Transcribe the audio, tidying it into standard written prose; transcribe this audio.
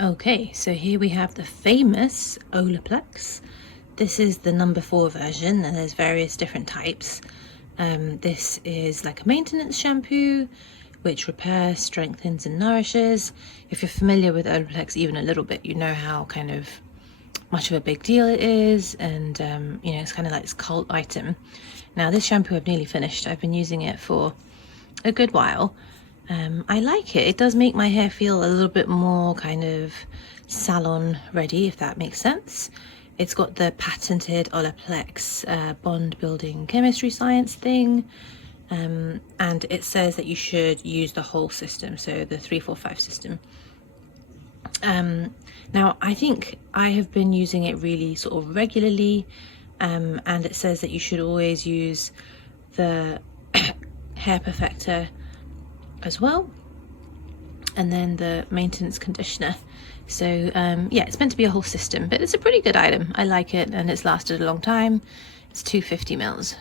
Okay, so here we have the famous Olaplex. This is the number 4 version, and there's various different types. This is like a maintenance shampoo, which repairs, strengthens, and nourishes. If you're familiar with Olaplex even a little bit, you know how kind of much of a big deal it is, and you know, it's kind of like this cult item. Now, this shampoo I've nearly finished. I've been using it for a good while. I like it. It does make my hair feel a little bit more kind of salon ready, if that makes sense. It's got the patented Olaplex bond building chemistry science thing, and it says that you should use the whole system, so the 3-4-5 system. Now I think I have been using it really sort of regularly, and it says that you should always use the hair perfector as well, and then the maintenance conditioner. So yeah, it's meant to be a whole system, but it's a pretty good item. I like it, and it's lasted a long time. It's 250 mils.